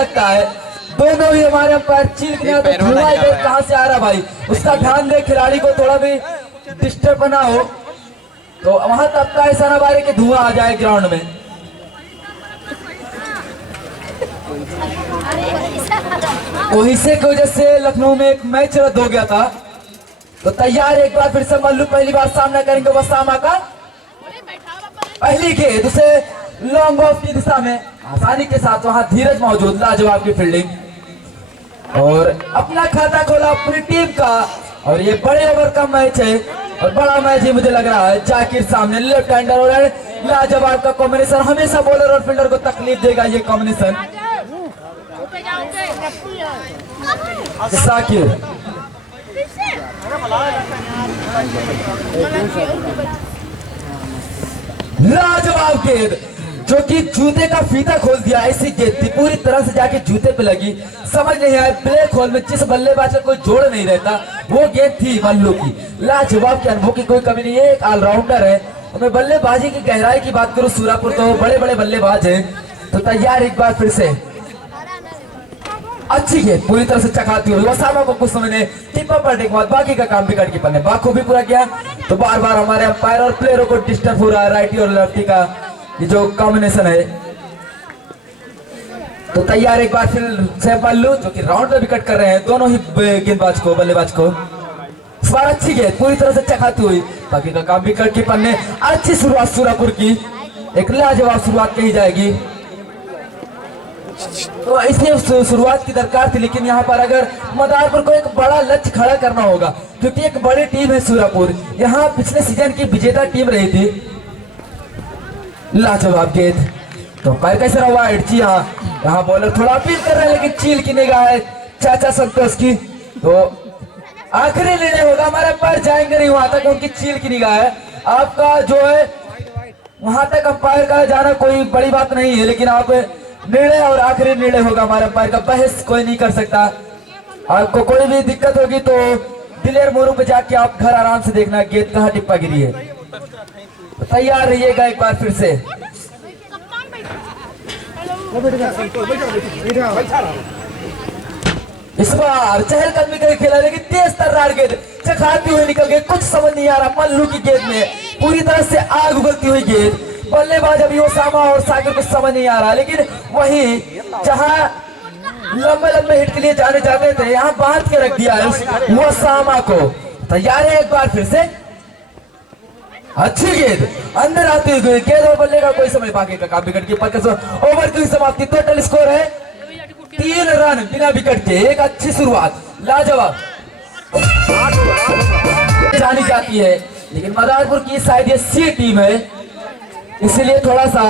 लगता है। दोनों ही हमारे अंपायर चील के धुआं कहाँ से आ रहा भाई, उसका ध्यान दे, खिलाड़ी को थोड़ा भी डिस्टर्ब ना हो। तो वहां तब का ऐसा ना बारे कि धुआं आ जाए ग्राउंड में। तो हिस्से की वजह से लखनऊ में एक मैच रद्द हो गया था। तो तैयार एक बार फिर से मल्लू पहली बार सामना करेंगे वसामा का। पहली गेंद उसे लॉन्ग ऑफ की दिशा में आसानी के साथ, वहां धीरज मौजूद, लाजवाब की फील्डिंग और अपना खाता खोला अपनी टीम का। और ये बड़े ओवर का मैच है और बड़ा मैच ही मुझे लग रहा है। जाकिर सामने लेफ्ट हैंडर और लाजवाब का कॉम्बिनेशन, हमेशा बॉलर और फील्डर को तकलीफ देगा ये कॉम्बिनेशन। साकिर लाजवाब गेंद जो कि जूते का फीता खोल दिया। ऐसी गेंद थी पूरी तरह से जाके जूते पे लगी, समझ नहीं आया ब्लैक होल में जिस बल्लेबाज का कोई जोड़ नहीं रहता वो गेंद थी मल्लू की। लाजवाब के अनुभव की कोई कमी नहीं है, एक ऑलराउंडर है। मैं बल्लेबाजी की गहराई की बात करूं, सूरापुर तो बड़े बड़े बल्लेबाज हैं। तो तैयार एक बार फिर से अच्छी गेंद पूरी तरह से चकाती हुई वसामा को कुछ समय ने टिप्पा पलटने के बाद बाकी का काम विकेट कीपर ने बाखूबी पूरा किया। तो बार बार हमारे अंपायर और प्लेयरों को डिस्टर्ब हो रहा है राइटी और लेफ्टी का ये जो कॉम्बिनेशन है। तो तैयार एक बार फिर से मल्लू जो कि राउंड में विकेट कर रहे हैं दोनों ही गेंदबाज को, बल्लेबाज को। इस बार अच्छी गेंद पूरी तरह से चकाती हुई, बाकी का काम विकेट कीपर ने। अच्छी शुरुआत सूरापुर की, एक लाजवाब शुरुआत कही जाएगी। तो इसलिए शुरुआत की दरकार थी, लेकिन यहाँ पर अगर मदारपुर को एक बड़ा लक्ष्य खड़ा करना होगा क्योंकि एक बड़ी टीम है सूरापुर, यहाँ पिछले सीजन की विजेता टीम रही थी। लाजवाब गेंद तो पैर कैसे रहा जी हाँ, यहाँ बॉलर थोड़ा अपील कर रहे हैं लेकिन चील की निगाह है चाचा संतोष की। तो आखिरी निर्णय होगा, हमारे पैर जाएंगे नहीं वहां तक, उनकी चील की निगाह है। आपका जो है वहां तक अंपायर का जाना कोई बड़ी बात नहीं है, लेकिन आप निर्णय और आखिरी निर्णय होगा हमारे अंपायर का, बहस कोई नहीं कर सकता। आपको कोई भी दिक्कत होगी तो दिलेर मोरू पे जाके आप घर आराम से देखना गेंद कहाँ टिप्पा गिरी है। तो तैयार रहिएगा एक बार फिर से। इस बार चहलकदमी करके खेला लेकिन तेज तर्रार गेंद चखाती हुई निकल गई, कुछ समझ नहीं आ रहा मल्लू की गेंद में, पूरी तरह से आग उगलती हुई गेंद। बल्लेबाज अभी ओसामा और सागर को समझ नहीं आ रहा, लेकिन वहीं जहां लंबे लंबे हिट के लिए जाने जाते थे यहाँ बांध के रख दिया है ओसामा को। तैयार है एक बार फिर से, अच्छी गेंद अंदर आती हुई गेंद और बल्ले का कोई समय, बाकी का काम विकेट कीपर के ओवर की समाप्ति। टोटल स्कोर है 3 रन बिना विकेट के, एक अच्छी शुरुआत लाजवाब जानी जाती है, लेकिन मदारपुर की शायद ये सी टीम है इसीलिए थोड़ा सा।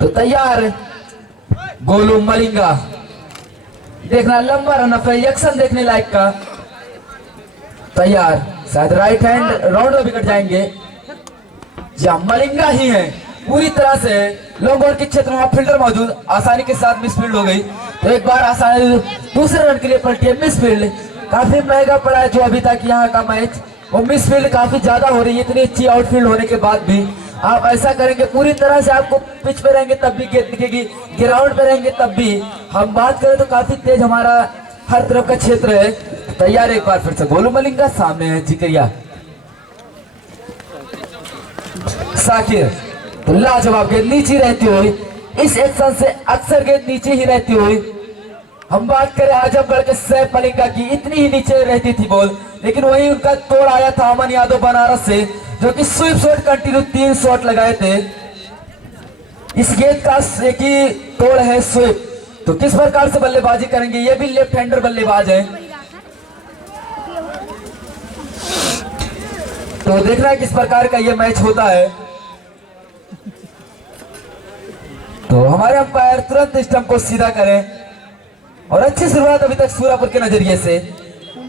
तो तैयार गोलू मलिंगा, देखना लंबा रन अप है, एक्शन देखने लायक का। तैयार शायद राइट हैंड राउंड में विकेट जाएंगे, जहां मलिंगा ही है पूरी तरह से लॉन्ग बॉल के क्षेत्र में फील्डर मौजूद, आसानी के साथ मिसफील्ड हो गई। तो एक बार आसानी दूसरे रन के लिए पलटी है मिसफील्ड, काफी महंगा पड़ा है जो अभी तक यहाँ का मैच, वो मिसफील्ड काफी ज्यादा हो रही है इतनी अच्छी आउटफील्ड होने के बाद भी। आप ऐसा करेंगे पूरी तरह से आपको पिच पे रहेंगे तब भी गेंद दिखेगी, ग्राउंड पे रहेंगे तब भी। हम बात करें तो काफी तेज हमारा हर तरफ का क्षेत्र है। तैयार एक बार फिर से गोलू मलिंगा, सामने है जिकरिया साकिर। तो लाजवाब गेंद नीचे रहती हुई, इस एक्शन से अक्सर गेंद नीचे ही रहती हुई। हम बात करें आजमगढ़ के सैफ मलिंगा की, इतनी ही नीचे रहती थी बॉल, लेकिन वही उनका तोड़ आया था अमन यादव बनारस से जो कि स्वीप शॉट कंटिन्यू 3 शॉट लगाए थे। इस गेंद का एक ही तोड़ है स्वीप। तो किस प्रकार से बल्लेबाजी करेंगे, ये भी लेफ्ट हैंडर बल्लेबाज है। तो देखना है किस प्रकार का ये मैच होता है। तो हमारे अंपायर तुरंत स्टंप को सीधा करें और अच्छी शुरुआत अभी तक सूरापुर के नजरिए से।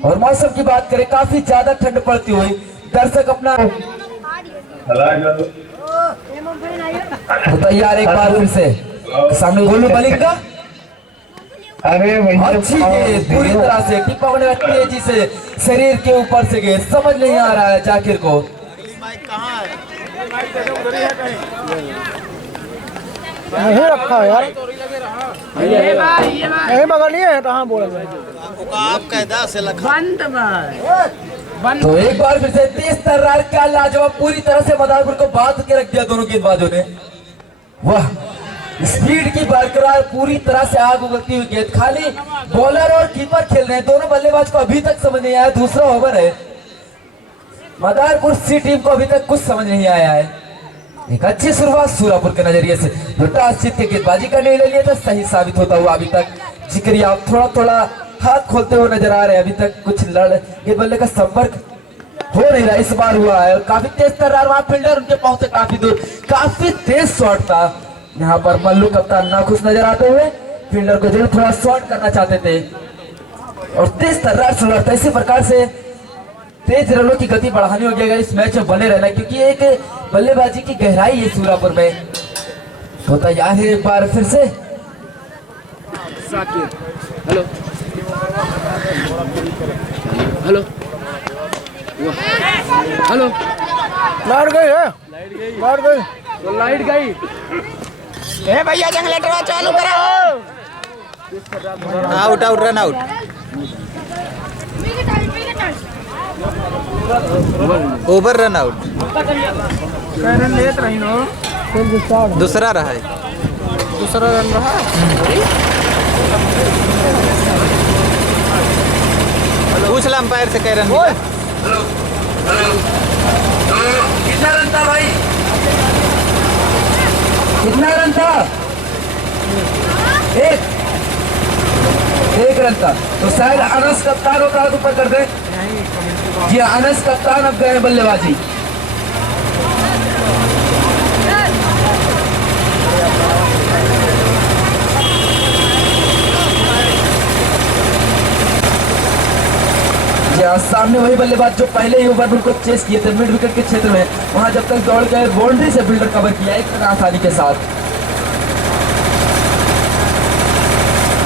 और मौसम की बात करें काफी ज्यादा ठंड पड़ती हुई, दर्शक अपना तो तैयार एक बार फिर से सामने गोलू मलिंगा, अच्छी गेंद पूरी तरह से टिप्पा तेजी से शरीर के ऊपर से गेंद, समझ नहीं आ रहा है जाकिर को। नहीं रखा यार, यही बगल ही है कहाँ बोल रहे तो एक बार फिर से तेज तर्रार का लाजवाब पूरी तरह से मदारपुर को बांध के रख दिया दोनों गेंदबाजों ने। वाह, स्पीड की बरकरार पूरी तरह से आग उगलती हुई गेंद। खाली बॉलर और कीपर खेल रहे हैं, दोनों बल्लेबाज को अभी तक समझ नहीं आया। दूसरा ओवर है, मदारपुर सी टीम को अभी तक कुछ समझ नहीं आया है। एक अच्छी शुरुआत सूरापुर के नजरिए से, जो टॉस जीत के गेंदबाजी का निर्णय लिया था सही साबित होता हुआ अभी तक। जिक्रिया आप थोड़ा थोड़ा हाथ खोलते हुए नजर आ रहे हैं। अभी तक कुछ गेंद बल्ले का संपर्क हो नहीं रहा, इस बार हुआ है। काफी तेज तर्रार, वहां फील्डर उनके पहुंचे काफी दूर, काफी तेज शॉट था। यहाँ पर मल्लू कप्तान नाखुश नजर आते हुए फील्डर को जरूर थोड़ा शॉट करना चाहते थे और तेज तर्रार शुरुआत था। इसी प्रकार से तेज रनों की गति बढ़ानी होगी अगर इस मैच में बने रहना, क्योंकि एक बल्लेबाजी की गहराई है सूरापुर में। तो तैयार है एक बार फिर से हेलो हेलो हेलो, लाइट गई है, लाइट गई तो लाइट गई। ए भैया जनरेटर चालू करो। Out out run out. Over run out. Run लेत रही नो, दूसरा रहा है, दूसरा रन रहा। पूछ ला अंपायर से, कह रन कितना रन था भाई, कितना रन था? एक रन था। तो शायद अनस कप्तान होता है, ऊपर कर दे। जी अनस कप्तान अब गए बल्लेबाजी। सामने वही बल्लेबाज जो पहले ही ओवर को चेस किए थे मिड विकेट के क्षेत्र में, वहां जब तक दौड़ गए बाउंड्री से फील्डर कवर किया एक आसानी के साथ।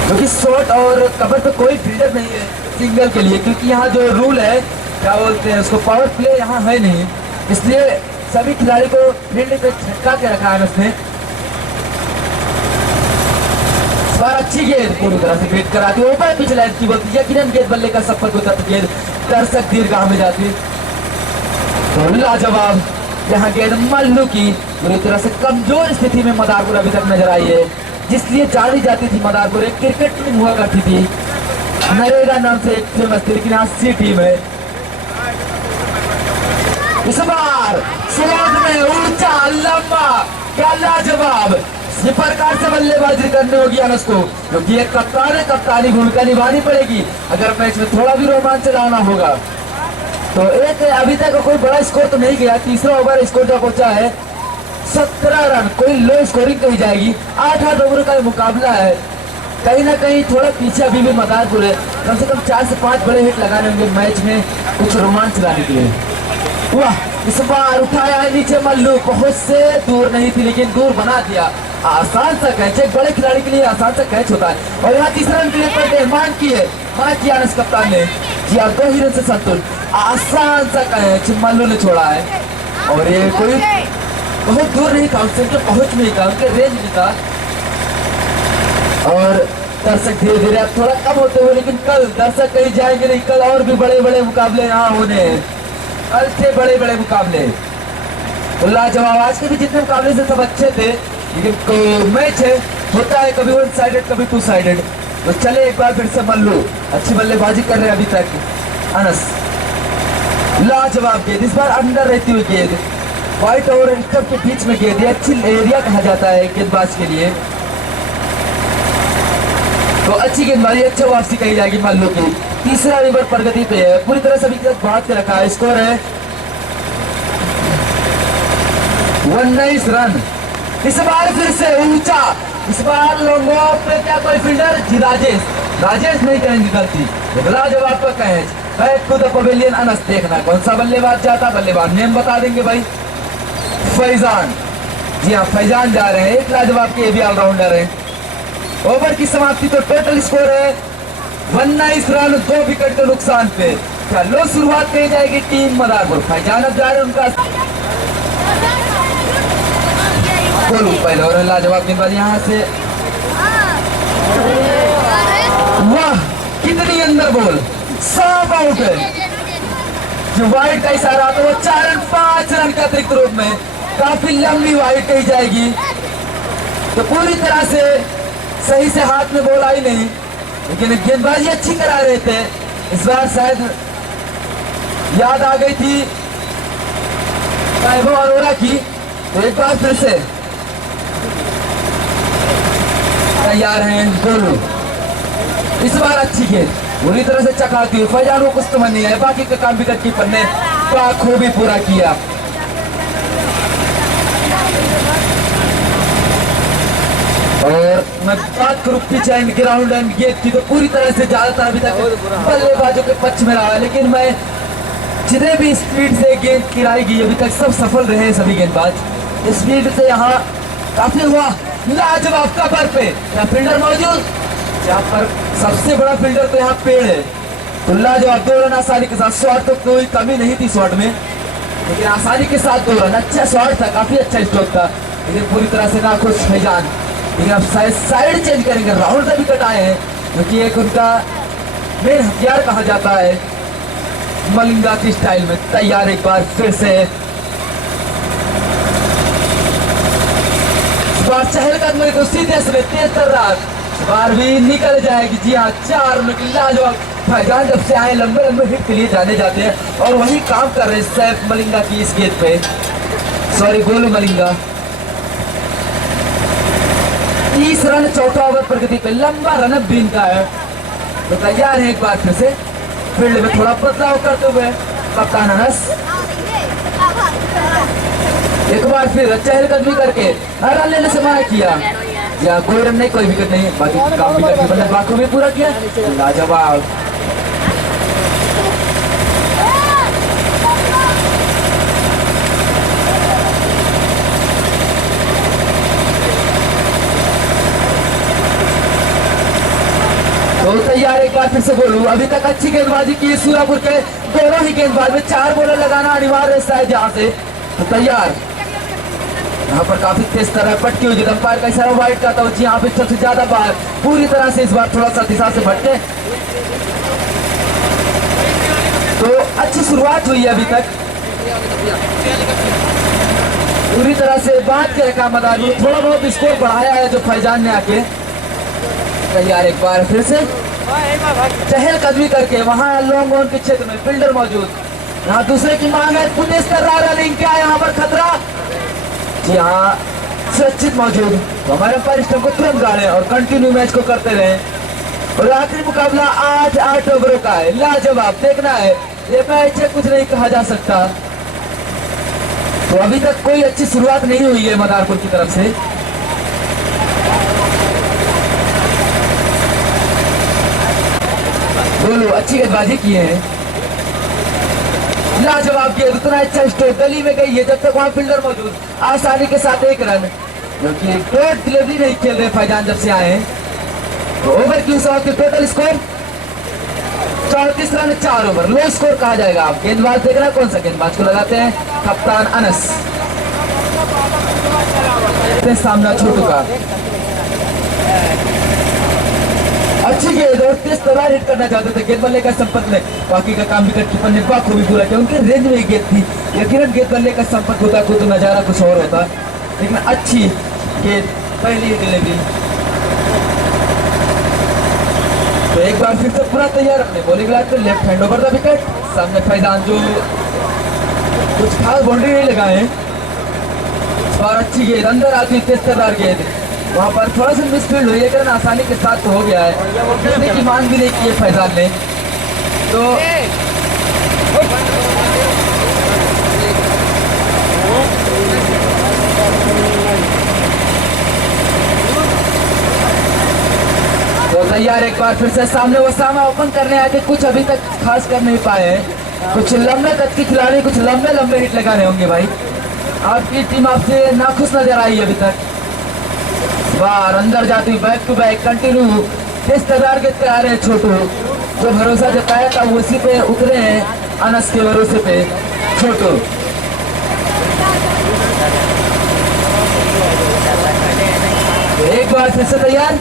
क्योंकि शॉट और कवर पे कोई फील्डर नहीं है सिंगल के लिए, क्योंकि यहाँ जो रूल है क्या बोलते हैं उसको, पावर प्ले यहाँ है नहीं, इसलिए सभी खिलाड़ी को फील्ड पे छटका के रखा है उसने। अच्छी गेंद पूरी तरह से गेंद कराती है ऊपर पिच लाइन की बोलती है, यकीनन गेंद बल्ले का सफर होता तो गेंद दर्शक दीर्घा में जाती। तो लाजवाब यहाँ गेंद मल्लू की पूरी तरह से कमजोर स्थिति में मदारपुर अभी तक नजर आई है, जिसलिए जानी जाती थी मदारपुर एक क्रिकेट टीम हुआ करती थी, नरेगा नाम से एक फेमस थी, लेकिन आज सी टीम है। इस बार स्लोट में ऊंचा लंबा, क्या लाजवाब इस प्रकार से बल्लेबाजी करनी होगी अनस को, क्योंकि एक कप्तान है, कप्तानी भूमिका निभानी पड़ेगी अगर मैच में थोड़ा भी रोमांच लाना होगा। तो एक अभी तक कोई बड़ा स्कोर तो नहीं गया, तीसरा ओवर स्कोर जो पहुंचा है 17 रन, कोई लो स्कोरिंग कही जाएगी। 8 ओवर का मुकाबला है, कहीं ना कहीं थोड़ा पीछे अभी भी मदारपुर है, कम से कम 4 से 5 बड़े हिट लगाने होंगे मैच में कुछ रोमांच लाने के लिए। वाह, इस बार उठाया है नीचे मल्लू, बहुत से दूर नहीं थी लेकिन दूर बना दिया। आसान सा कैच, एक बड़े खिलाड़ी के लिए आसान सा कैच होता है। और यहाँ तीसरा रन के लिए पर मान किया अनस कप्तान ने, जी 2 ही रन से संतुल, आसान सा कैच मल्लू ने छोड़ा है। और ये कोई बहुत दूर नहीं था, उससे पहुंच नहीं था, उनके रेंज नहीं था। और दर्शक धीरे धीरे अब थोड़ा कम होते हुए, लेकिन कल दर्शक कहीं जाएंगे नहीं, कल और भी बड़े बड़े मुकाबले यहाँ होने हैं, कल थे बड़े बड़े मुकाबले। लाजवाब, आज के भी जितने मुकाबले से सब अच्छे थे, लेकिन मैच है होता है कभी 1 साइडेड कभी 2 साइडेड। तो चले एक बार फिर से मल्लू अच्छी बल्लेबाजी कर रहे हैं अभी तक अनस। लाजवाब गेंद, इस बार अंदर रहती हुई गेंद, व्हाइट और स्टंप के बीच में गेंद, अच्छी एरिया कहा जाता है गेंदबाज के लिए। तो अच्छी गेंदबाजी, अच्छी वापसी कही जाएगी मल्लू की। तीसरा ओवर प्रगति पे है, पूरी तरह से अभी तक बात के रखा है। स्कोर है 19 रन। इस बार फिर से ऊंचा, इस बार लॉन्ग ऑफ पे क्या कोई फील्डर, जी राजेश नहीं करेंगे गलती। लाजवाब का catch, back to the pavilion Anas. देखना कौन सा बल्लेबाज जाता, बल्लेबाज नेम बता देंगे भाई, फैजान। जी हाँ, फैजान जा रहे हैं, एक लाजवाब के भी ऑलराउंडर है। ओवर की समाप्ति, तो टोटल स्कोर है 19 रन 2 विकेट के नुकसान पे। क्या लो शुरुआत कही जाएगी टीम मदारपुर, फैजान अब जा रहे हैं उनका पहले। और लाजवाब गेंदबाजी यहाँ से वाह कितनी अंदर बॉल, साफ आउट है। जो वाइड का इशारा तो वो 4 रन 5 रन का अतिरिक्त रूप में, काफी लंबी वाइड कही जाएगी। तो पूरी तरह से सही से हाथ में बॉल आई नहीं, लेकिन गेंदबाजी अच्छी करा रहे थे। इस बार शायद याद आ गई थी वैभव अरोड़ा की, तो एक बार फिर से तैयार हैं गोलू। इस बार अच्छी गेंद पूरी तरह से चकाती हुई, फैजान को कुछ समझ नहीं है, बाकी का काम विकेट कीपर ने खूबी पूरा किया। और मैं बात करूं pitch and ground and gate की, तो पूरी तरह से ज्यादातर अभी तक बल्लेबाजों के पक्ष में रहा है, लेकिन मैं जितने भी स्पीड से गेंद गिराई गई अभी तक सब सफल रहे हैं सभी गेंदबाज। स्पीड से यहाँ काफी हुआ लाजवाब कवर पे, यहाँ फील्डर मौजूद, यहाँ पर सबसे बड़ा फील्डर तो यहाँ पेड़ है। तो लाजवाब 2 रन आसानी के साथ, शॉट तो कोई कमी नहीं थी शॉट में, लेकिन आसानी के साथ 2 रन, अच्छा शॉट था, काफी अच्छा स्ट्रोक था, लेकिन पूरी तरह से नाखुश फैजान। लेकिन अब शायद साइड चेंज करेंगे, राहुल का विकेट आए हैं, क्योंकि एक उनका मेन हथियार कहा जाता है मलिंगा की स्टाइल में। तैयार एक बार फिर से, चहलकदमी को सीधे से तेज तर्रार, इस बार भी निकल जाएगी। जी हाँ, 4 रन की लाजवाब फैजान जब से आए लंबे लंबे हिट के लिए जाने जाते हैं, और वही काम कर रहे हैं सैफ मलिंगा की इस गेंद पे, सॉरी गोलू मलिंगा। 30 रन चौथा ओवर प्रगति पे, लंबा रनअप भी इनका है। तो तैयार है एक बार फिर से, फील्ड में थोड़ा बदलाव करते हुए कप्तान अनस, एक बार फिर चहलकदमी करके रन लेने से मना किया, या कोई रन नहीं, कोई विकेट नहीं, बाकी काम विकेट की बल्लेबाज को भी पूरा किया। लाजवाब तो तैयार एक बार फिर से बोलूं, अभी तक अच्छी गेंदबाजी की सूरापुर के दोनों ही गेंदबाज में, 4 बॉलर लगाना अनिवार्य है यहाँ से। तो तैयार यहाँ पर काफी तेज तरह पटकी हुई, अंपायर का इशारा वाइड का था, यहाँ पे सबसे ज्यादा बार पूरी तरह से इस बार थोड़ा सा दिशा से भटके। तो अच्छी शुरुआत हुई है अभी तक, पूरी तरह से बात के रखा मैदान में, थोड़ा बहुत स्कोर बढ़ाया है जो फैजान ने आके। तैयार एक बार फिर से चहलकदमी करके, वहां लॉन्ग ऑन के क्षेत्र में फील्डर मौजूद, यहाँ दूसरे की मांग है, पुलिस कर रहा रनिंग, क्या यहाँ पर खतरा? जी हाँ, सुरक्षित मौजूद, तो हमारे अंपायर स्टंप को तुरंत गाड़े और कंटिन्यू मैच को करते रहे। और आखिरी मुकाबला आज 8 ओवरों का है, लाजवाब देखना है ये मैच है, कुछ नहीं कहा जा सकता। तो अभी तक कोई अच्छी शुरुआत नहीं हुई है मदारपुर की तरफ से। बोलो, अच्छी गेंदबाजी की है, लाजवाब गेंद, उतना अच्छा स्ट्रोक गली में गई है, जब तक वहां फील्डर मौजूद, आसानी के साथ 1 रन, क्योंकि डॉट डिलीवरी नहीं खेल रहे फैजान जब से आए हैं। तो ओवर की हिसाब से टोटल स्कोर 34 रन 4 ओवर, लो स्कोर कहा जाएगा। आप गेंदबाज देख रहे, कौन सा गेंदबाज को लगाते हैं? कप्तान अनस, सामना छोटू का, अच्छी गेंद और तेज तरार हिट करना चाहते थे गेंद बल्ले का संपर्क में, बाकी का काम विकेट कीपर ने बाखूबी पूरा किया, उनके रेंज में गेंद थी, यकीनन गेंद बल्ले का संपर्क होता तो नजारा कुछ और होता, लेकिन अच्छी गेंद, पहली डिलीवरी। तो एक बार फिर से पूरा तैयार अपने बॉलिंग लाइन पे, left hand over the wicket, सामने फैजान जो कुछ खास बाउंड्री नहीं लगाए, और अच्छी गेंद अंदर आती तेज तरार गेंद, वहां पर थोड़ा सा मिसफील्ड हुई, लेकिन आसानी के साथ तो हो गया है, खेलने की मांग भी नहीं की है फैजान ने। तो तैयार एक बार फिर से, सामने वो सामा ओपन करने आके कुछ अभी तक खास कर नहीं पाए हैं, कुछ लंबे कद के खिलाड़ी कुछ लंबे लंबे हिट लगा रहे होंगे। भाई आपकी टीम आपसे नाखुश नजर आई है अभी तक, बार अंदर जाती बैक टू बैक कंटिन्यू किस तरह के तैयार है छोटू, जो भरोसा जताया था उसी पे उतरे हैं, अनस के भरोसे पे छोटू। एक बार फिर से तैयार,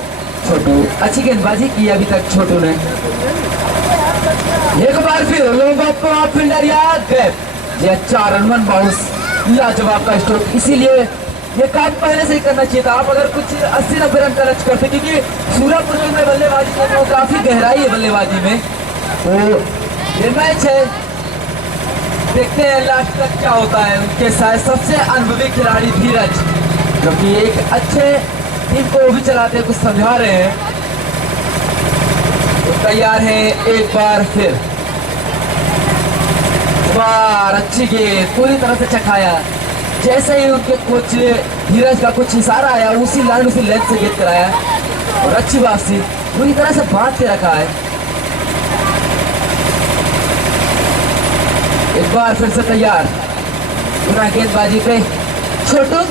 छोटू अच्छी गेंदबाजी की अभी तक छोटू ने। एक बार फिर ऑफ फील्डर याद ये 4 रन 1 बाउंस लाजवाब का स्ट्रोक। इसीलिए ये काम पहले से ही करना चाहिए था। आप अगर कुछ 80-90 रन का लक्ष्य करते, क्योंकि सूरजपुर में बल्लेबाजी करना हो, काफी गहराई है बल्लेबाजी में। तो ये मैच है, देखते हैं लास्ट तक क्या होता है। उनके साथ सबसे अनुभवी खिलाड़ी धीरज, जो कि एक अच्छे टीम को भी चलाते हैं, कुछ समझा रहे हैं। तो तैयार हैं एक बार फिर। बार अच्छी गेंद पूरी तरह से चखाया। जैसे ही उनके कोच धीरज का कुछ इशारा आया, उसी लाइन उसी लेंथ से गेंद कराया और अच्छी वापसी पूरी तरह से बांध के रखा है। एक बार फिर से तैयार पुनः गेंदबाजी पे छोटू।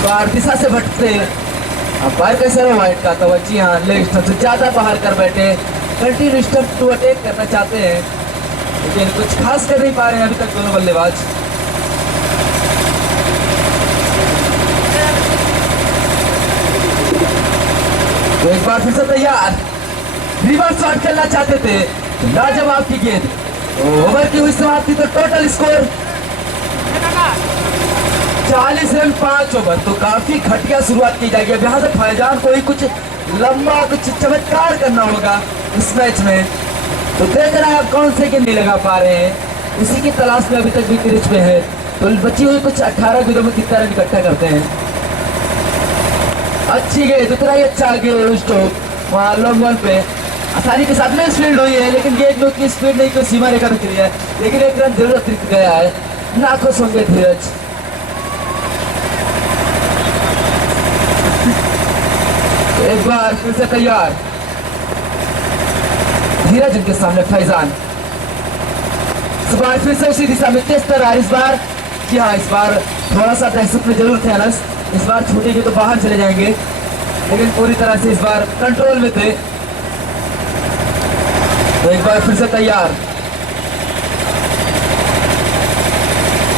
बार दिशा से भटकते अंपायर का इशारा वाइड का तवज्जो। हाँ, लेग स्टंप से ज्यादा बाहर कर बैठे, कंटिन्यू स्टंप टू अटैक करना चाहते हैं, लेकिन कुछ खास कर नहीं पा रहे हैं अभी तक दोनों बल्लेबाज। तो एक बार फिर से तैयार, रिवर्स शॉट खेलना चाहते थे, लाजवाब की गेंद। ओवर की हुई समाप्ति, तो टोटल स्कोर 40 रन 5 ओवर। तो काफी घटिया शुरुआत की जाएगी। अब यहाँ से फैजान को ही कुछ लंबा कुछ चमत्कार करना होगा इस मैच में। तो देख रहे हैं आप कौन से गेंद नहीं लगा पा रहे हैं, उसी की तलाश में अभी तक भी क्रीज पे है। तो बची हुई कुछ 18 गेंदों में कितना रन इकट्ठा करते हैं। अच्छी गेंद, उतना ही अच्छा गेंद स्ट्रोक वहाँ लॉन्ग बॉल पे आसानी के साथ में फील्ड हुई है, लेकिन गेंद लोग की स्पीड नहीं, कोई सीमा रेखा निकली है, लेकिन एक रन जरूर अतिरिक्त गया है। नाखुश होंगे धीरज। एक बार फिर से तैयार, धीरज उनके सामने फैजान। इस बार फिर से उसी दिशा में तेज तरह। इस बार जी हाँ, इस बार थोड़ा सा दहशत में जरूर थे अनस। इस बार छूटेंगे तो बाहर चले जाएंगे, लेकिन पूरी तरह से इस बार कंट्रोल में थे। तो एक बार फिर से तैयार,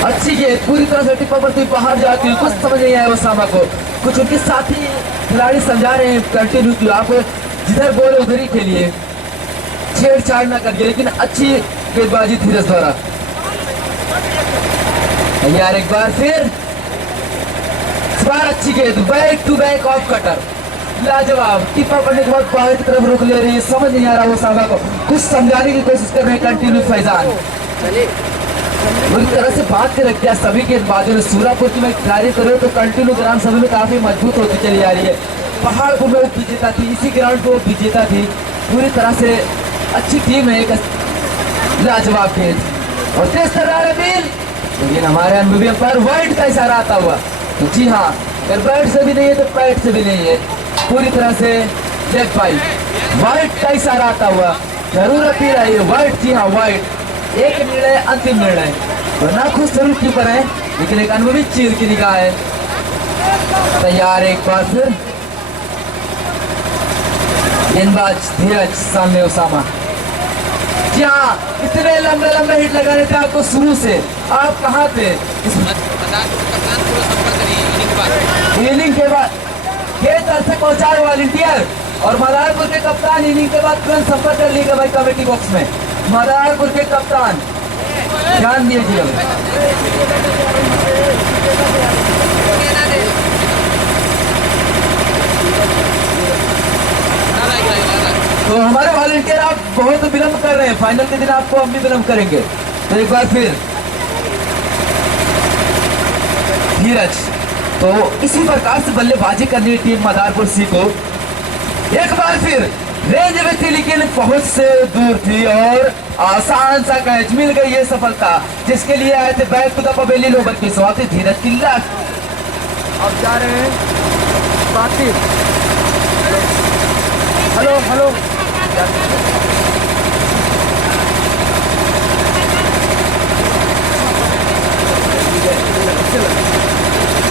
अच्छी गेंद पूरी तरह से टिप्पा पर बाहर जाती हुई। कुछ समझ नहीं आया ओसामा को, कुछ उनके साथी खिलाड़ी समझा रहे हैं कंटिन्यू की आप जिधर बोले उधर ही खेलिए, छेड़छाड़ ना करिए। लेकिन अच्छी गेंदबाजी धीरज द्वारा। यार एक बार फिर, इस बार अच्छी गेंद, back to back off cutter, लाजवाब। टिप्पा पड़ने के बाद बाहर की तरफ रोक ले रही है। समझ नहीं आ रहा वो सागा को, कुछ समझाने की कोशिश कर रहे हैं कंटिन्यू फैजान। पूरी तरह से बात के रख दिया सभी गेंदबाजों ने। सूरजपुर की मैं तैयारी करूँ तो कंटिन्यू ग्राउंड सभी में काफी मजबूत होती चली आ रही है। पहाड़पुर में वो विजेता थी, इसी ग्राउंड पे वो विजेता थी। पूरी तरह से अच्छी टीम है, एक लाजवाब गेंद और तेज तर्रार अपील, लेकिन हमारे अनुभवी अंपायर वाइड का इशारा आता हुआ। तो जी हाँ, अगर बैट से भी नहीं है तो पैट से भी नहीं है, पूरी तरह से लेग बाई वाइड का इशारा आता हुआ जरूर अपील आई है। वाइड, जी हाँ वाइड, एक निर्णय अंतिम निर्णय। तो नाखुश जरूर कीपर है, लेकिन एक अनुभवी चीर की निगाह है। तैयार एक बार फिर, गेंदबाज धीरज, सामने ओसामा। जी हाँ, इतने लंबे लंबे हिट लगाने थे आपको शुरू से, आप कहाँ थे? इनिंग के बाद गेंद तक पहुंचाए वॉलंटियर और मदारपुर के कप्तान इनिंग के बाद तुरंत संपर्क कर लीजिए भाई कमेटी बॉक्स में। मदारपुर के कप्तान ध्यान दीजिए। तो हमारे वॉलंटियर आप बहुत विलंब कर रहे हैं, फाइनल के दिन आपको हम भी विलंब करेंगे। तो एक बार फिर धीरज, तो इसी प्रकार से बल्लेबाजी करनी है टीम मदारपुर सी को। एक बार फिर रेंज में थी, लेकिन पहुंच से दूर थी और आसान सा कैच मिल गई ये सफलता, जिसके लिए आए थे back to the pavilion over की समाप्ति धीरज की लास्ट। अब जा रहे हैं बातचीत। हेलो हेलो,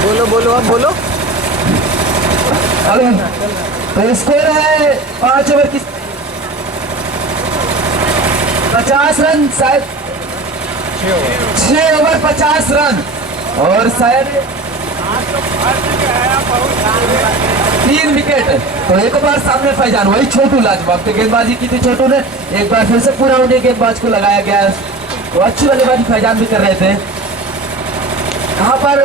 बोलो बोलो अब बोलो। हेलो, तो स्कोर है 5 ओवर की 50 रन, शायद 6 ओवर 50 रन, और शायद 3 विकेट। तो एक बार सामने फैजान, वही छोटू लाजवाब तो गेंदबाजी की थी छोटू ने, एक बार फिर से पूरा उन्हें गेंदबाज को लगाया गया। तो अच्छी बल्लेबाजी फैजान भी कर रहे थे। यहाँ पर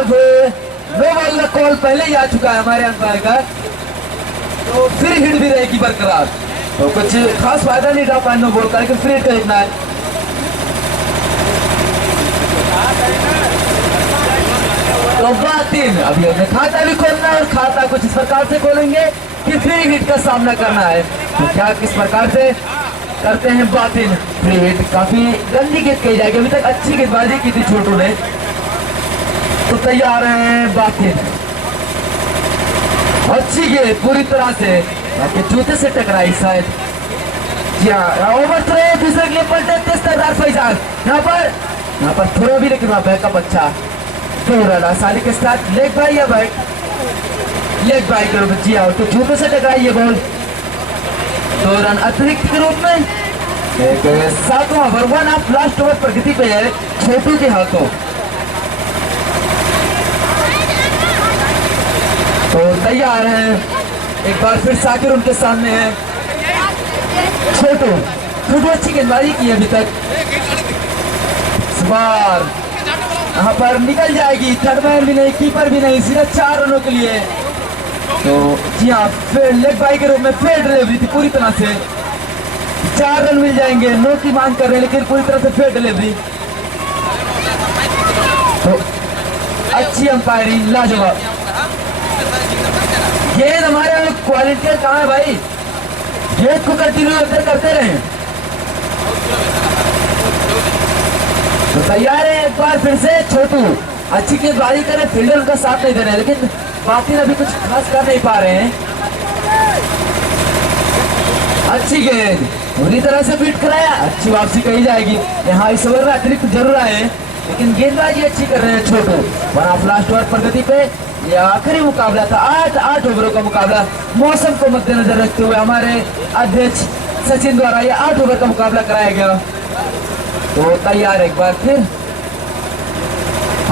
नो बॉल का कॉल पहले ही आ चुका है हमारे अंपायर का, तो फिर हिट भी रहेगी बरकरार। तो कुछ खास फायदा नहीं था पाया नो बॉल का, लेकिन फिर हिट देखना है। तो बात 3, अभी हमें खाता भी खोलना है और खाता कुछ इस प्रकार से खोलेंगे कि फ्री हिट का सामना करना है। तो क्या किस प्रकार से करते हैं बातिन। फ्री हिट काफी गंदी गेंद कही जाएगी, अभी तक अच्छी गेंदबाजी की थी छोटू ने। तो तैयार है बातिन, अच्छी गेंद पूरी तरह से आपके जूते से टकराई शायद। जी हाँ, ओवर थ्रो दूसरे के लिए पलटे तेज फैजान, यहाँ पर थ्रो भी, लेकिन वहाँ बैकअप अच्छा। 2 रन आसानी के साथ। लेग बाई या बैट, लेग बाई के रूप में, जी हाँ, तो जूतों से टकराई ये बॉल। 2 रन अतिरिक्त के रूप में। एक 7वां ओवर, 1 ऑफ लास्ट ओवर प्रगति पे है छोटू के हाथों। तो तैयार है, एक बार फिर साकिर उनके सामने है। छोटू अच्छी गेंदबाजी की अभी तक। इस बार यहाँ पर निकल जाएगी, थर्ड मैन भी नहीं, कीपर भी नहीं, सिर्फ 4 रनों के लिए। तो जी हाँ, फिर लेग बाई के रूप में फेयर डिलीवरी थी पूरी तरह से। 4 रन मिल जाएंगे, नो की मांग कर रहे हैं, लेकिन पूरी तरह से फेयर डिलीवरी। तो अच्छी अंपायरिंग, लाजवाब। गेंद हमारे क्वालिटी कहाँ है भाई, गेंद को कंटिन्यू अंदर करते रहे। तो तैयार है, एक बार फिर से छोटू अच्छी गेंदबाजी करें, फील्डर उनका साथ नहीं दे रहे हैं, लेकिन बाकी अभी कुछ खास कर नहीं पा रहे हैं। अच्छी गेंद पूरी तरह से बीट कराया, अच्छी वापसी कही जाएगी। यहाँ इस ओवर में अतिरिक्त जरूर आए, लेकिन गेंदबाजी अच्छी कर रहे हैं छोटू। 1 ऑफ लास्ट ओवर प्रगति पे ये आखिरी मुकाबला था, 8 ओवरों का मुकाबला। मौसम को मद्देनजर रखते हुए हमारे अध्यक्ष सचिन द्वारा ये 8 ओवर का मुकाबला कराया गया। तो तैयार एक बार फिर,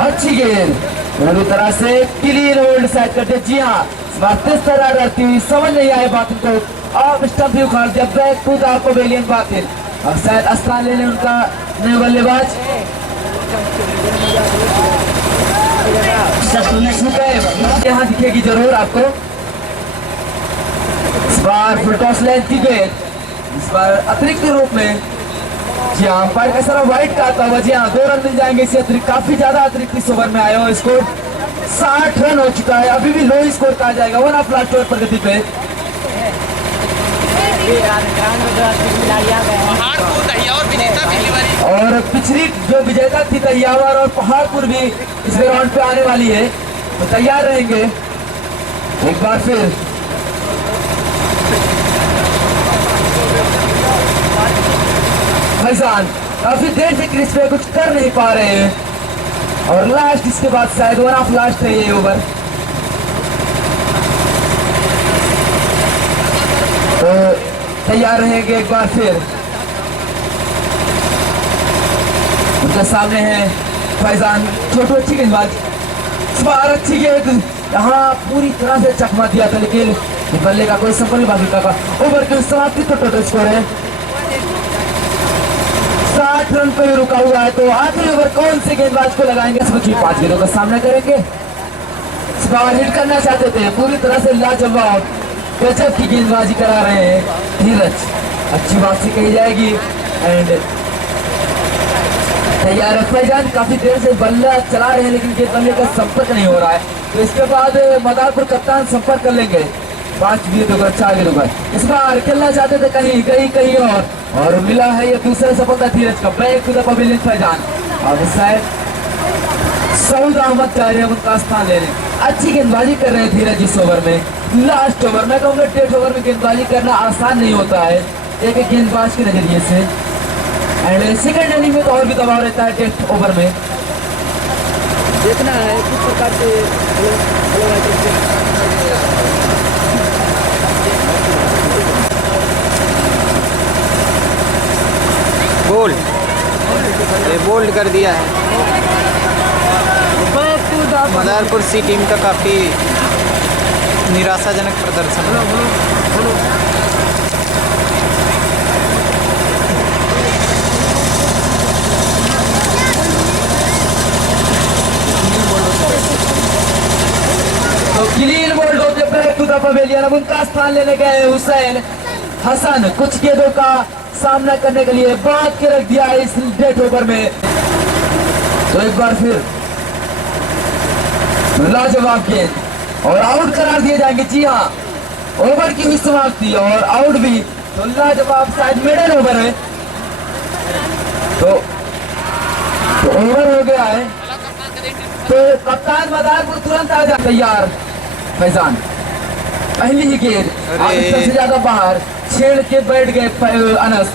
अच्छी गेंद पूरी तरह से क्लीन होल्ड सेट करते। जी हाँ, तेज तरह रहती हुई, समझ नहीं आए बातिन को, अब स्टंप भी उखाड़ दिया, बैक टू द पवेलियन बातिन। अब शायद स्थान लेने उनका नए बल्लेबाज यहाँ दिखेगी जरूर आपको। इस बार फुल टॉस लेंथ की गेंद, इस बार अतिरिक्त के रूप में। जी हाँ, अंपायर का सारा वाइट का आता हुआ। जी हाँ, 2 रन मिल जाएंगे इसे अतिरिक्त, काफी ज्यादा अतिरिक्त इस ओवर में आया हो। स्कोर 60 रन हो चुका है, अभी भी लो स्कोर कहा जाएगा। 1 ऑफ लास्ट ओवर प्रगति पे। और पिछली जो विजेता थी दहियावर और पहाड़पुर भी इस ग्राउंड पे आने वाली है, तो तैयार रहेंगे एक बार फिर। फैजान काफी देर से क्रीज पे कुछ कर नहीं पा रहे हैं, और लास्ट इसके बाद शायद 1 ऑफ लास्ट है ये ओवर। तो तैयार रहेंगे एक बार फिर। उनके सामने है फैजान, छोटू अच्छी गेंदबाज। इस बार अच्छी गेंद, यहाँ पूरी तरह से चकमा दिया था, लेकिन बल्ले का कोई सफल नहीं। बाकी का ओवर की समाप्ति तो टोटल स्कोर है 60 रन पे रुका हुआ है। तो आखिरी ओवर कौन से गेंदबाज को लगाएंगे, इसमें 5 गेंदों का सामना करेंगे। इस बार हिट करना चाहते थे, पूरी तरह से लाजवाब गजब की गेंदबाजी करा रहे हैं धीरज। अच्छी वापसी कही जाएगी। एंड तैयार है फैजान, काफी देर से बल्ला चला रहे हैं, लेकिन ये बल्ले का संपर्क नहीं हो रहा है। तो इसके बाद मदारपुर कप्तान संपर्क कर लेंगे। 5 गेंदों का 4 गेंदों का। इस बार खेलना चाहते थे कहीं और मिला है ये दूसरा सफलता धीरज का। Back to the pavilion Faizan, और शायद सऊद अहमद चाह रहे हैं उनका स्थान लेने। अच्छी गेंदबाजी कर रहे हैं धीरज इस ओवर में। लास्ट ओवर मैं कहूँगा, डेथ ओवर में गेंदबाजी करना आसान नहीं होता है एक गेंदबाज के नजरिए से। एंड सेकंड इनिंग में तो और भी दबाव रहता है डेथ ओवर में। देखना है किस प्रकार से बोल्ड, ये बोल्ड कर दिया है। मदारपुर सी टीम का काफ़ी निराशाजनक प्रदर्शन। तो क्लीन बोल्ड होते बैक टू द पवेलियन। अब उनका स्थान लेने गए हुसैन हसन कुछ गेंदों का सामना करने के लिए बांध के रख दिया इस डेथ ओवर में। तो एक बार फिर लाजवाब गेंद और आउट करार दिए जाएंगे। जी हाँ, ओवर की हुई समाप्ति और आउट भी। तो लाजवाब शायद मिडल ओवर है। तो ओवर हो गया है। तो कप्तान मदारपुर तुरंत आ जा तैयार। फैजान पहली ही गेंद सबसे ज्यादा बाहर छेड़ के बैठ गए अनस।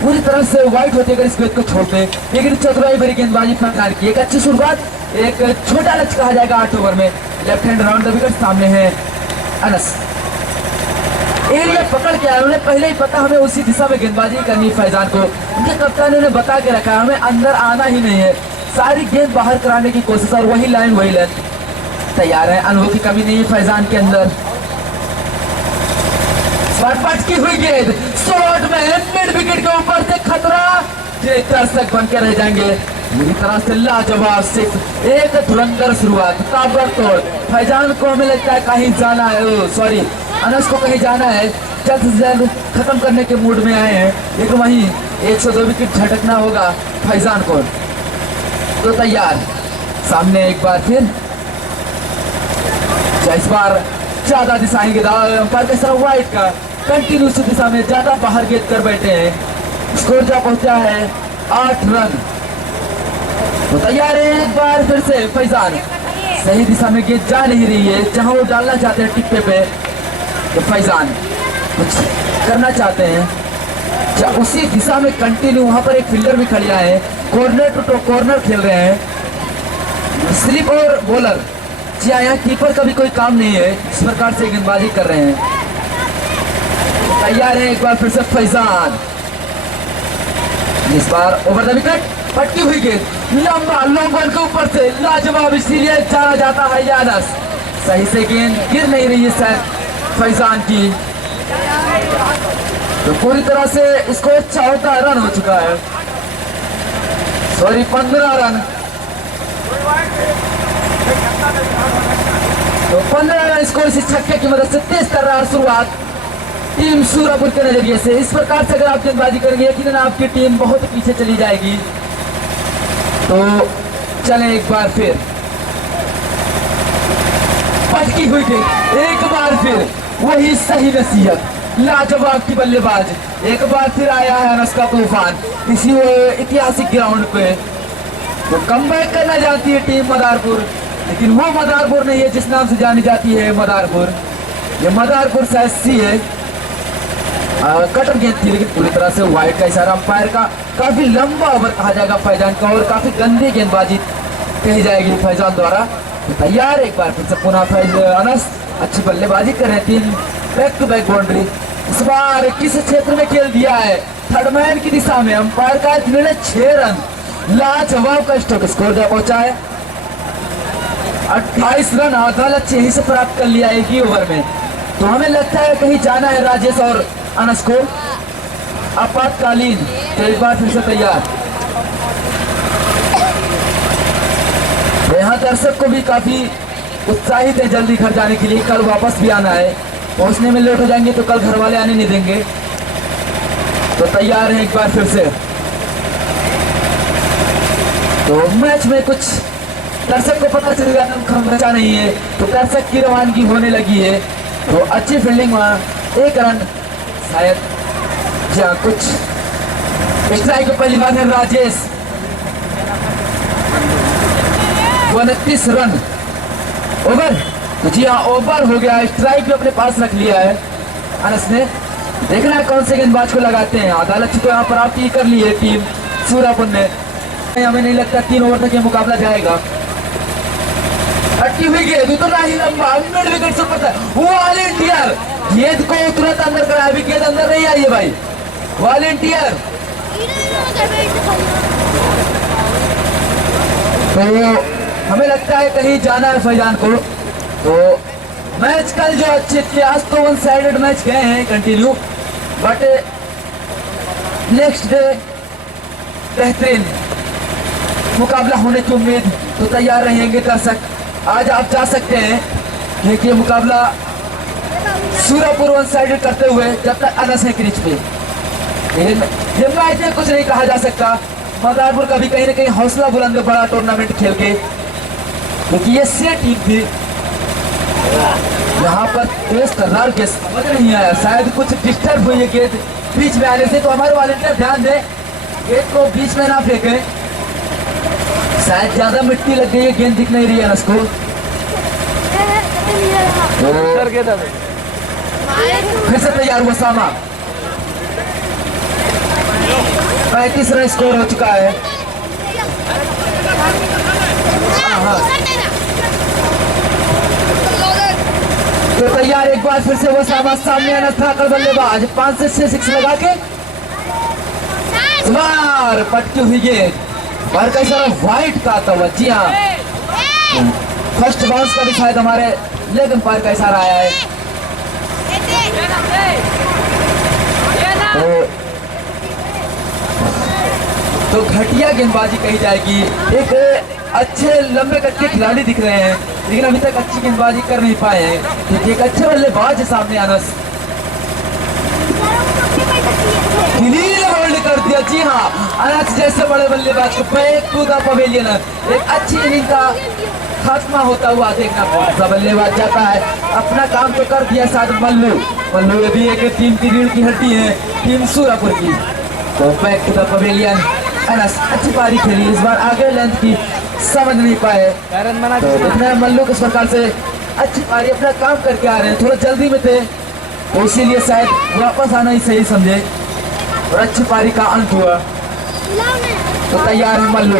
पूरी तरह से वाइट होते अगर इस गेंद को छोड़ते, लेकिन चतुराई भरी गेंदबाजी फैजान की। एक अच्छी शुरुआत, एक छोटा लक्ष्य कहा जाएगा 8 ओवर में। Left hand round the wicket, सामने है अनस। एरिया पकड़ के आए, उन्हें पहले ही पता हमें उसी दिशा में गेंदबाजी करनी है। फैजान को उनके कप्तान ने बता के रखा है हमें अंदर आना ही नहीं है, सारी गेंद बाहर कराने की कोशिश। और वही लाइन वही लेंथ तैयार है। अनुभव की कमी नहीं है फैजान के अंदर। पट की हुई गेंद शॉट में मिड विकेट के ऊपर से खतरा, दर्शक बन के रह जाएंगे। पूरी तरह से लाजवाब सिक्स, एक धुरंधर शुरुआत, ताबड़तोड़। फैजान को हमें लगता है कहीं जाना है, सॉरी अनस को कहीं जाना है, जल्द से जल्द खत्म करने के मूड में आए हैं। लेकिन वहीं 102 विकेट झटकना होगा फैजान को। तो तैयार, सामने एक बार फिर इस बार ज्यादा दिशाएंगे अंपायर के साथ वाइट का कंटिन्यूस दिशा में ज्यादा बाहर गेंद कर बैठे हैं। स्कोर जा पहुंचा है 8 रन। तो तैयार है एक बार फिर से फैजान। सही दिशा में गेंद जा नहीं रही है जहां वो डालना चाहते हैं टिप्पे पे। तो फैजान कुछ करना चाहते हैं उसी दिशा में कंटिन्यू। वहां पर एक फील्डर भी खड़िया है, कॉर्नर टू कॉर्नर खेल रहे हैं। स्लिप और बॉलर, जी हाँ, यहाँ कीपर का भी कोई काम नहीं है, इस प्रकार से गेंदबाजी कर रहे हैं। तैयार है एक बार फिर से फैजान। इस बार ओवर द विकेट, पटकी हुई गेंद लंबा लॉन्ग बॉल के ऊपर से लाजवाब, इसीलिए जाना जाता है यानस। सही से गेंद गिर नहीं रही है शायद फैजान की। तो पूरी तरह से इसको 14 रन हो चुका है, सॉरी 15 रन। तो 15 रन स्कोर इस छक्के की मदद से तेज कर रहा है शुरुआत टीम सूरापुर के नजरिए से। इस प्रकार से अगर आप गेंदबाजी करेंगे यकीनन आपकी टीम बहुत पीछे चली जाएगी। तो चले एक बार फिर, पटकी हुई गेंद, एक बार फिर वही सही नसीहत, लाजवाब की बल्लेबाज। एक बार फिर आया है अनस का तूफान इसी ऐतिहासिक ग्राउंड पे। तो कमबैक करना चाहती है टीम मदारपुर, लेकिन वो मदारपुर नहीं है जिस नाम से जानी जाती है मदारपुर। ये मदारपुर शायद सी है। कटर गेंद थी लेकिन पूरी तरह से वाइड का इशारा अंपायर का। काफी लंबा ओवर कहा जाएगा फैजान का और काफी गंदी गेंदबाजी कही जाएगी फैजान द्वारा। तो तैयार एक बार फिर से पुनः अनस अच्छी बल्लेबाजी कर रहे हैं। 3 बैक टू बैक बाउंड्री इस बार किस क्षेत्र में खेल दिया है, थर्ड मैन की दिशा में। अंपायर का निर्णय 6 रन, लाजवाब का स्ट्रोक। स्कोर जा पहुंचा है 28 रन, आधा लक्ष्य यहीं से प्राप्त कर लिया एक ही ओवर में। तो हमें लगता है कहीं जाना है राजेश और अनस को आपातकालीन। तो एक बार फिर से तैयार। तो यहाँ दर्शक को भी काफी उत्साहित है जल्दी घर जाने के लिए, कल वापस भी आना है। पहुंचने में लेट हो जाएंगे तो कल घर वाले आने नहीं देंगे। तो तैयार है एक बार फिर से। तो मैच में कुछ दर्शक को पता चल गया बचा नहीं है, तो दर्शक की रवानगी होने लगी है। तो अच्छी फील्डिंग, वहाँ 1 रन शायद, जहाँ कुछ स्ट्राइक पे पहली बार है राजेश। 29 run over. तो जी हाँ, ओवर हो गया, स्ट्राइक भी अपने पास रख लिया है अनस ने। देखना है कौन से गेंदबाज को लगाते हैं। अदालत तो यहाँ प्राप्त ही कर ली है टीम सूरापुर ने। हमें नहीं लगता 3 ओवर तक ये मुकाबला जाएगा। अटकी हुई गेंद उतना ही लंबा, मिड विकेट से पता वॉलेंटियर गेंद को तुरंत अंदर कराया। अभी गेंद अंदर नहीं आई है भाई, वॉलेंटियर। तो हमें लगता है कहीं जाना है फैजान को। तो मैच कल जो अच्छे थे, आज तो वन साइडेड मैच गए हैं कंटिन्यू, बट नेक्स्ट डे बेहतरीन मुकाबला होने की उम्मीद तो तैयार रहेंगे दर्शक। आज आप जा सकते हैं क्योंकि ये मुकाबला सूरापुर वन साइडेड करते हुए जब तक अनस है क्रीज पे, लेकिन ये मैच में कुछ नहीं कहा जा सकता। मदारपुर का भी कहीं ना कहीं हौसला बुलंद बड़ा टूर्नामेंट खेल के, क्योंकि ये से टीम थी यहाँ पर तेज तर्रार के समझ नहीं आया, शायद कुछ डिस्टर्ब हुई है गेंद बीच में आने से, तो हमारे वॉलंटियर ध्यान दें गेंद को बीच में ना फेंके, शायद ज्यादा मिट्टी लग गई है, गेंद दिख नहीं रही है अनस को। फिर से तैयार हुआ सामा, 35 रन स्कोर हो चुका है। तो तैयार एक बार फिर से वो सामा, सामने अनस था कर बल्लेबाज, 5 से 6 सिक्स लगा के बार पटकी हुई गेंद, बार का इशारा वाइट का आता हुआ। जी हाँ, फर्स्ट बाउंस का भी शायद हमारे लेग अंपायर का इशारा आया है। तो घटिया गेंदबाजी कही जाएगी। एक अच्छे लंबे कद के खिलाड़ी दिख रहे हैं, लेकिन अभी तक अच्छी गेंदबाजी कर नहीं पाए हैं, क्योंकि एक अच्छे बल्लेबाज है सामने अनस। क्लीन होल्ड कर दिया। जी हाँ, अनस जैसे बड़े बल्लेबाज को बैक टू द पवेलियन, एक अच्छी इनिंग का खात्मा होता हुआ देखना। कौन सा बल्लेबाज जाता है, अपना काम तो कर दिया साथ मल्लू। मल्लू भी एक टीम की रीढ़ की हड्डी है, टीम सूरापुर की। तो back to the pavilion, Anas अच्छी पारी खेली, इस बार आगे लेंथ की समझ नहीं पाए, तो देखना मल्लू किस प्रकार से अच्छी पारी अपना काम करके आ रहे हैं। थोड़ा जल्दी में थे तो इसीलिए शायद वापस आना ही सही समझे, और अच्छी पारी का अंत हुआ। तो तैयार है मल्लू,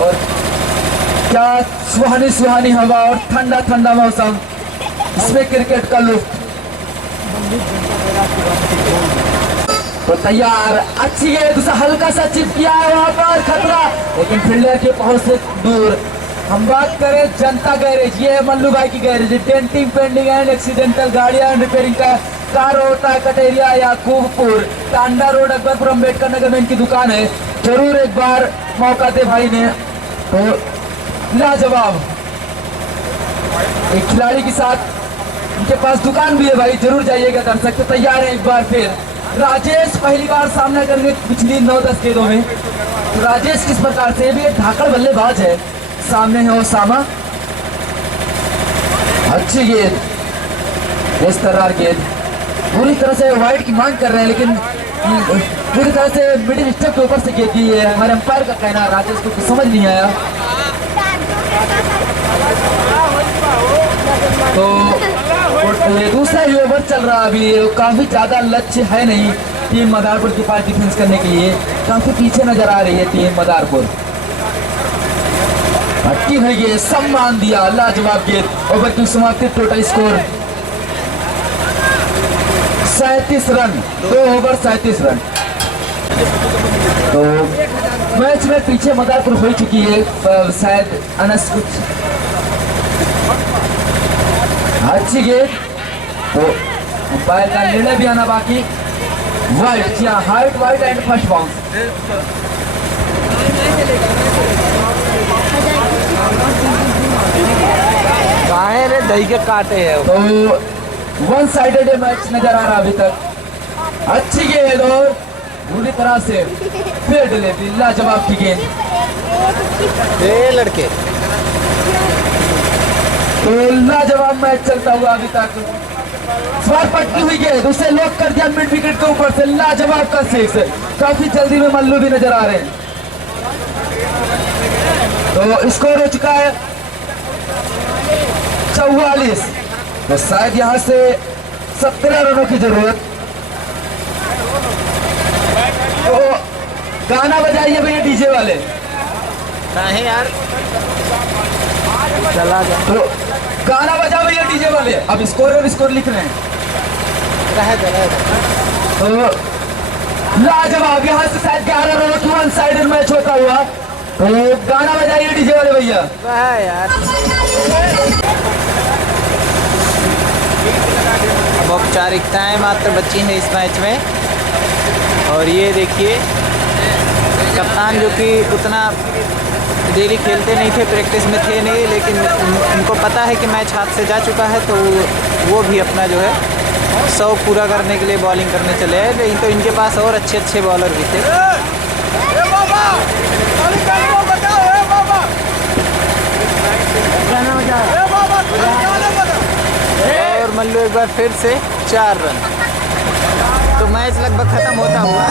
और क्या सुहानी सुहानी हवा और ठंडा ठंडा मौसम, इसमें क्रिकेट का लुत्फ। तो तैयार, अच्छी गेंद, दूसरा हल्का सा चिप किया है वहां पर, खतरा, लेकिन फील्डर के पहुंच से दूर। हम बात करें जनता गैरेज, ये है मल्लू भाई की garage, denting pending and accidental गाड़ियां रिपेयरिंग का कार होता है, कटेरिया याकूबपुर टांडा रोड अकबरपुर अम्बेडकर नगर में इनकी दुकान है। जरूर एक बार मौका दे भाई ने, तो लाजवाब एक खिलाड़ी के साथ उनके पास दुकान भी है भाई, जरूर जाइएगा दर्शक। तो तैयार है एक बार फिर राजेश, पहली बार सामना करेंगे पिछली 9-10 गेंदों में। तो राजेश किस प्रकार से, भी एक धाकड़ बल्लेबाज है, सामने है ओसामा, अच्छी गेंद, इस तरह गेंद पूरी तरह से वाइड की मांग कर रहे हैं, लेकिन पूरी तरह से मिडिल स्टेप के ऊपर से गेंद दी है। हमारे अंपायर का कहना, राजेश को कुछ समझ नहीं आया। तो ये दूसरा ही ओवर चल रहा अभी, काफी ज्यादा लक्ष्य है नहीं टीम मदारपुर के पास डिफेंस करने के लिए, काफी पीछे नजर आ रही है टीम मदारपुर। हटकी हुई गेंद, सम्मान दिया, लाजवाब गेंद, ओवर की समाप्ति, total score 37 run, 2 over 37 run. तो मैच में पीछे मदारपुर हो चुकी है, शायद अनस कुछ अच्छी गेंद, तो अंपायर का निर्णय भी आना बाकी। वाइड, जी हाँ, height wide and first bounce. कहाँ रे दही के काटे हैं। तो वन साइडेड मैच नजर आ रहा अभी तक। अच्छी गेंद और पूरी तरह से फेड लेती, लाजवाब की गेंद। लड़के तो लाजवाब मैच चलता हुआ अभी तक। स्वार पटकी हुई गेंद, उसे लॉक कर दिया मिड विकेट के ऊपर से, लाजवाब का सिक्स। काफी जल्दी में मल्लू भी नजर आ रहे हैं। तो स्कोर हो चुका है 44। तो शायद यहां से 17 रनों की जरूरत। तो गाना बजाइए भैया डीजे वाले। है यार, चला जा। तो गाना बजाओ भैया डीजे वाले। अब स्कोर और स्कोर लिख रहे हैं। तो लाजवाब, यहाँ से शायद 11 रनों की वन साइड मैच होता हुआ। तो गाना बजाइए डीजे वाले भैया। वाह यार, अब औपचारिकताएं मात्र बची हैं इस मैच में। और ये देखिए कप्तान जो कि उतना डेली खेलते नहीं थे, प्रैक्टिस में थे नहीं, लेकिन उनको पता है कि मैच हाथ से जा चुका है, तो वो भी अपना जो है 100 पूरा करने के लिए बॉलिंग करने चले हैं। नहीं तो इनके पास और अच्छे अच्छे बॉलर भी थे। और मल्लू एक बार फिर से 4 रन। तो मैच लगभग ख़त्म होता हुआ